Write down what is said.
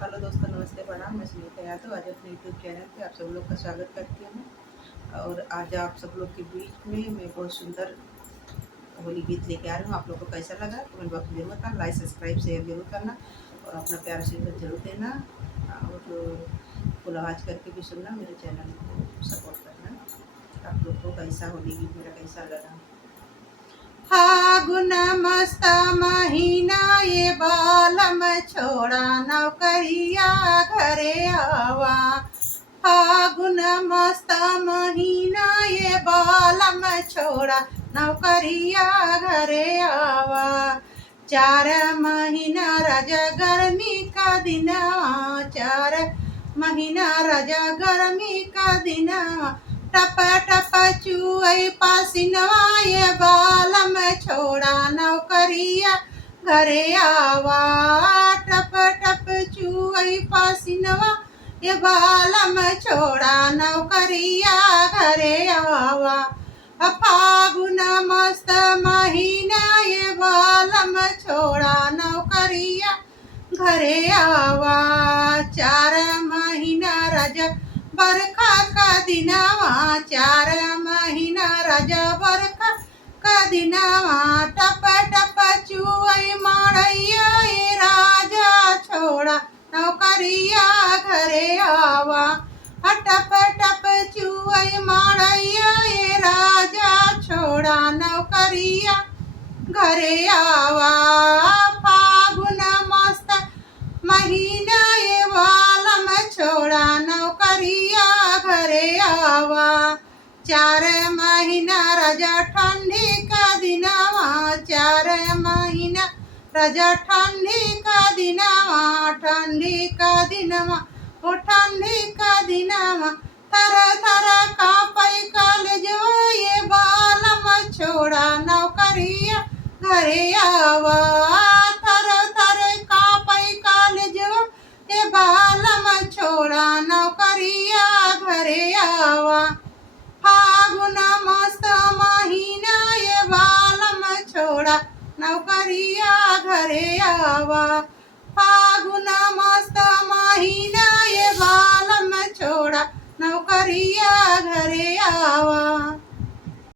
Hello दोस्तों, नमस्ते, प्रणाम। मैं सुनीता यादव आज अपने यूट्यूब चैनल पे आप सब लोग का स्वागत करती हूँ। और आज आप सब लोग के बीच में मैं बहुत सुंदर होली गीत लेके आ रही हूँ। आप लोग को कैसा लगा कमेंट बॉक्स में जरूर बताना, लाइक सब्सक्राइब शेयर जरूर करना और अपना प्यार आशीर्वाद जरूर देना। और फुल आवाज़ करके भी सुनना, मेरे चैनल को सपोर्ट करना। आप लोग को कैसा होली गीत मेरा कैसा लगा। फागुन मस्त महीना ये बालम छोड़ा नौकरिया घरे आवा। फागुन मस्त महीना ये बालम छोड़ा नौकरिया घरे आवा। 4 महीना राजा गर्मी का दिन, 4 महीना राजा गर्मी का दिन, टप टप चुई पसीनवा ये बालम छोड़ा नौकरिया घरे आवा। टप टप चुई पसीनवा ये बालम छोड़ा नौकरिया घरे आवा। फागुन मस्त महीना ये बालम छोड़ा नौकरिया घरे आवा। 4 महीना राजा बरखा का दिनवा, 4 महीना राजा बरखा का दिनवा, टप टप चुई मारैया ये राजा छोड़ा नौकरिया घरे आवा। टप टप चुई मारैया ये राजा छोड़ा नौकरिया घरे आवा। फागुन मस्त महीना ये बालम छोड़ा नौकरिया घरे आवा। 4 महीना राजा ठंडी का दिनवा, 4 महीना राजा ठंडी का दिनवा, ठंडी का दिनवा ओ ठंडी का दिनवा, थर थर कांपई कलेजवा ये बालम छोड़ा नौकरिया घरे आवा। थर थर कांपई कलेजवा ये बालम छोड़ा नौकरिया घरे आवा। फागुन मस्त महीना ये बालम छोड़ा नौकरिया घरे आवा। फागुन मस्त महीना ये बालम छोड़ा नौकरिया घरे आवा।